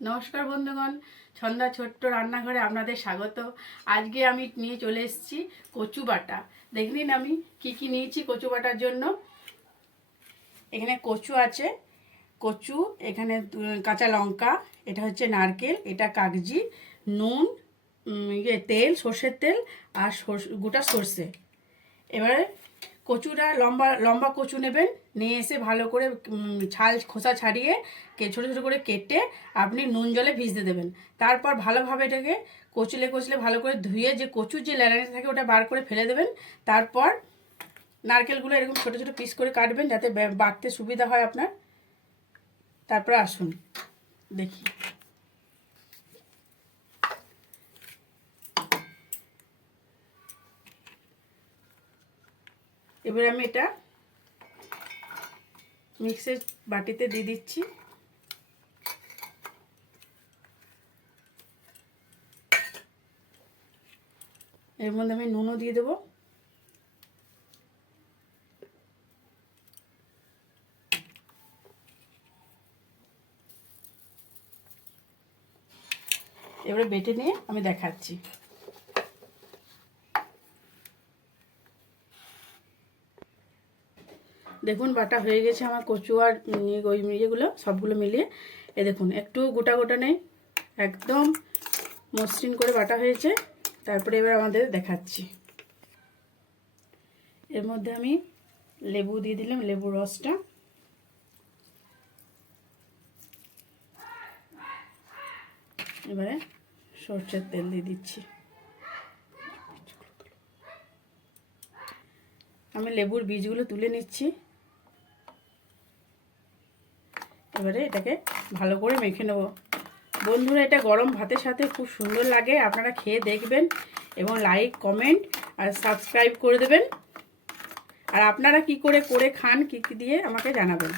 নমস্কার বন্ধুগণ, ছন্দা ছোট্ট রান্নাঘরে আপনাদের স্বাগত। আজকে আমি নিয়ে চলে এসেছি কচু বাটা। দেখে নিন আমি কি কি নিয়েছি কচু বাটার জন্য। এখানে কচু আছে, কচু, এখানে কাঁচা লঙ্কা, এটা হচ্ছে নারকেল, এটা কাগজি, নুন, তেল, সর্ষের তেল আর গোটা সর্ষে। এবারে কচুটা লম্বা লম্বা কচু নেবেন, নিয়ে এসে ভালো করে ছাল খোসা ছাড়িয়ে ছোটো ছোটো করে কেটে আপনি নুন জলে ভিজতে দেবেন। তারপর ভালোভাবে এটাকে কচলে কচলে ভালো করে ধুয়ে যে কচুর যে লেড়াটা থাকে ওটা বার করে ফেলে দেবেন। তারপর নারকেলগুলো এরকম ছোটো ছোটো পিস করে কাটবেন যাতে বাটতে সুবিধা হয় আপনার। তারপর আসুন দেখি। এবার আমি এটা মিক্সির বাটিতে দিয়ে দিচ্ছি। এর মধ্যে আমি নুনও দিয়ে দেবো। এবারে বেটে নিয়ে আমি দেখাচ্ছি। দেখুন বাটা হয়ে গেছে আমার কচু আর ওই ইয়েগুলো সবগুলো মিলিয়ে। এ দেখুন একটু গোটা গোটা নেই, একদম মসৃণ করে বাটা হয়েছে। তারপরে এবার আমাদের দেখাচ্ছি। এর মধ্যে আমি লেবু দিয়ে দিলাম, লেবুর রসটা। এবারে সরষের তেল দিয়ে দিচ্ছি। আমি লেবুর বীজগুলো তুলে নিচ্ছি। এবারে এটাকে ভালো করে মেখে নেব। বন্ধুরা, এটা গরম ভাতের সাথে খুব সুন্দর লাগে, আপনারা খেয়ে দেখবেন এবং লাইক, কমেন্ট আর সাবস্ক্রাইব করে দেবেন। আর আপনারা কি করে খান, কি কি দিয়ে আমাকে জানাবেন।